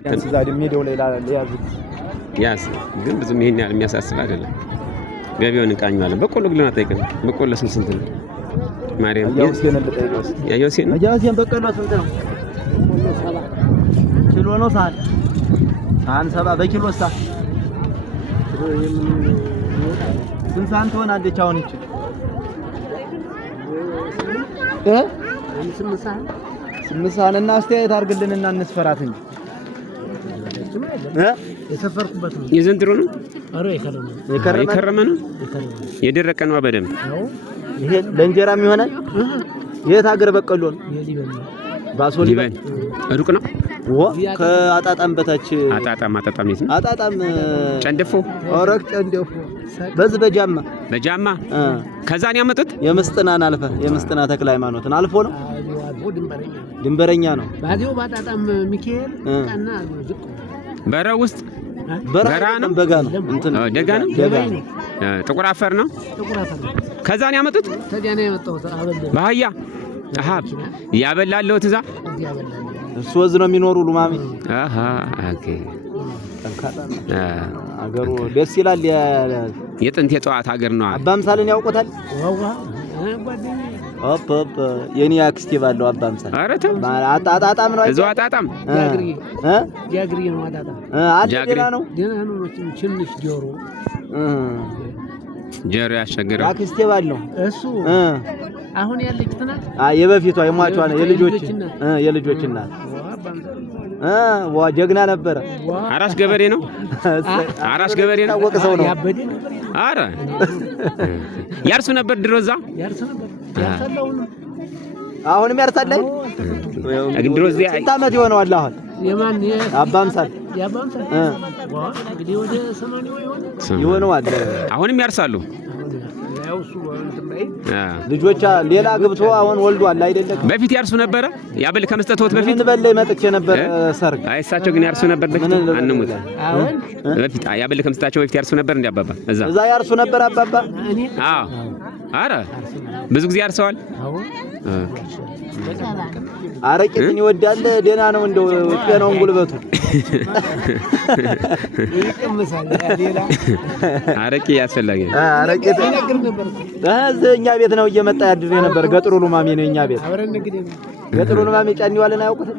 አንተ ዛሬ ሜዳው ላይ ያዙት ያስ ግን ብዙም ይሄን ያህል የሚያሳስብ አይደለም። ገቢውን እንቃኘዋለን። በቆሎ ግን አጠይቀን በቆሎ ስንት ነው? ማርያም ያየውሲን በቆሎ ስንት ነው? ኪሎ ነው ሳህን 70 በኪሎ ስንት ሳንት ሆናለች አሁን እቺ ስምንት ሳህንና አስተያየት አድርግልንና እንስፈራት እንጂ የሰፈርኩበት ነው። የዘንድሮ ነው። አረ የከረመ ነው። የደረቀ ነው በደምብ። ይሄ ለእንጀራም ይሆናል። የት ሀገር በቀሎ ነው? ባሶሊ ሩቅ ነው። ከአጣጣም በታች አጣጣም የት ነው? አጣጣም ጨንደፎ ኦረክ ጨንደፎ በዚህ በጃማ ከዛ ነው ያመጡት። የምስጥናን አልፈ የምስጥና ተክለ ሃይማኖትን አልፎ ነው። ድንበረኛ ነው። ባዲዮ ባጣጣም ሚካኤል ቀና ዝቅ በራ ውስጥ በራ ነው። በጋ ነው እንትን ደጋ ነው። ጥቁር አፈር ነው። ከዛ ነው ያመጡት። ታዲያ ነው ያመጣው አበል ባህያ ያበላለው ትዛ እሱ ወዝ ነው የሚኖሩ ሉማሜ ኦኬ አገሩ ደስ ይላል። የጥንት የጠዋት ሀገር ነው። አባምሳልን ያውቁታል። ኦፕ የኔ አክስቴ ባለው አባምሳል አጣጣም ነው። እዛው አጣጣም ጃግሪ ነው። አጣጣም ነው። ደህና ነው። ትንሽ ጆሮ ያስቸግራል። አክስቴ ባለው እሱ አሁን ያለች ትናት የበፊቷ የሟቿ ነው። የልጆች እናት ጀግና ነበረ። አራስ ገበሬ ነው። አራስ ገበሬ ነው። ታወቀ ሰው ነው። አረ ያርሱ ነበር ድሮ እዛ ያርሱ ነበር። አሁንም ያርሳል። ግን ድሮ እዚህ ስንት ዓመት ይሆነዋል አሁን? የማን አባምሳል እንግዲህ ወደ 80 ይሆነዋል። አሁንም ያርሳሉ። ልጆቿ ሌላ ግብቶ አሁን ወልዷል አይደለም። በፊት ያርሱ ነበረ። ያበል ከመስጠትዎት በፊት ምን በላይ መጥቼ ነበር ሰርግ። አይ እሳቸው ግን ያርሱ ነበር በፊት። አንሙት በፊት ያበል ከመስጠታቸው በፊት ያርሱ ነበር። እንደ አባባ እዛ ያርሱ ነበር አባባ። አዎ አረ ብዙ ጊዜ ያርሰዋል። አረቄትን ይወዳል። ደህና ነው። እንደው ጤናውን ጉልበቱ አረቄ ያስፈልጋል። አረቄት እኛ ቤት ነው እየመጣ ያድር የነበር። ገጥሩ ሉማሜ ነው እኛ ቤት። ገጥሩ ሉማሜ ጫኒዋለን አያውቁትም።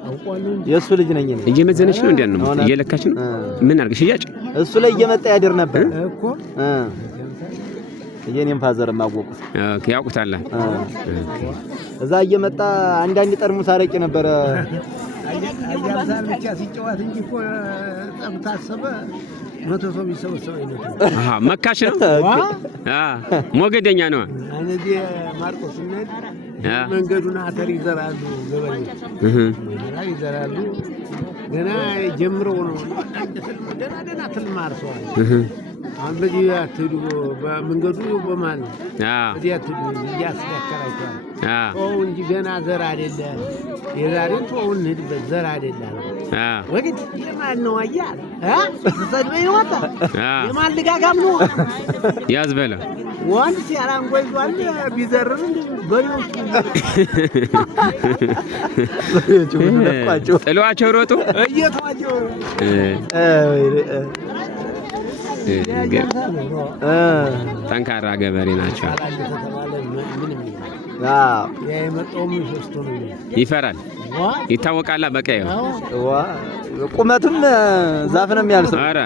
የእሱ ልጅ ነኝ እኔ። እየመዘነች ነው እንዴ? ነው እየለካች ነው። ምን አድርገሽ ሽያጭ እሱ ላይ እየመጣ ያድር ነበር እኮ የኔም ፋዘር ማወቁት። ኦኬ ያውቁታል። እዛ እየመጣ አንዳንድ ጠርሙስ አረቄ ነበረ። አያዛል ብቻ ሲጨዋት እንጂ እኮ ጠብታሰበ 100 ሰው ቢሰበሰብ አይነቱ መካሽ ነው። ሞገደኛ ነው። እነዚህ ማርቆስ መንገዱን አተር ይዘራሉ። ገበሬ ይዘራሉ። ገና ጀምረው ነው ደና ትልማርሰዋል። አሁን በዚህ አትሄዱ በመንገዱ በማን እዚህ አትሄዱ እያስከራይቷል። እንጂ ገና ዘር አይደለ የዛሬን ተውን እንሂድበት ዘር አይደለ ወግድ የማን ነው አያ ሰድበይ ወጣ የማን ልጋጋም ነው ያዝበለ ወንድ ሲያራንጎይዟል ቢዘርር በሪዎቹ ጥሏቸው ሮጡ እየተዋቸው ጠንካራ ገበሬ ናቸው። ይፈራል ይታወቃል። በቃ ቁመቱም ዛፍ ነው የሚያልሰው። ኧረ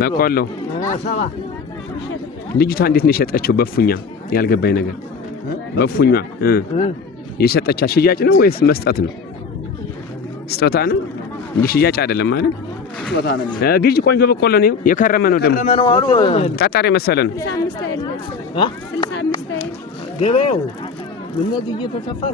በቆሎ ልጅቷ እንዴት ነው የሸጠችው? በፉኛ ያልገባኝ ነገር በፉኛ የሸጠቻ ሽያጭ ነው ወይስ መስጠት ነው? ስጦታ ነው እንጂ ሽያጭ አይደለም ማለት ስጦታ ነው። ግጅ ቆንጆ በቆሎ ነው። የከረመ ነው ደግሞ ጠጣር የመሰለ ነው። 65 ገበያው ምን እየተሰፈረ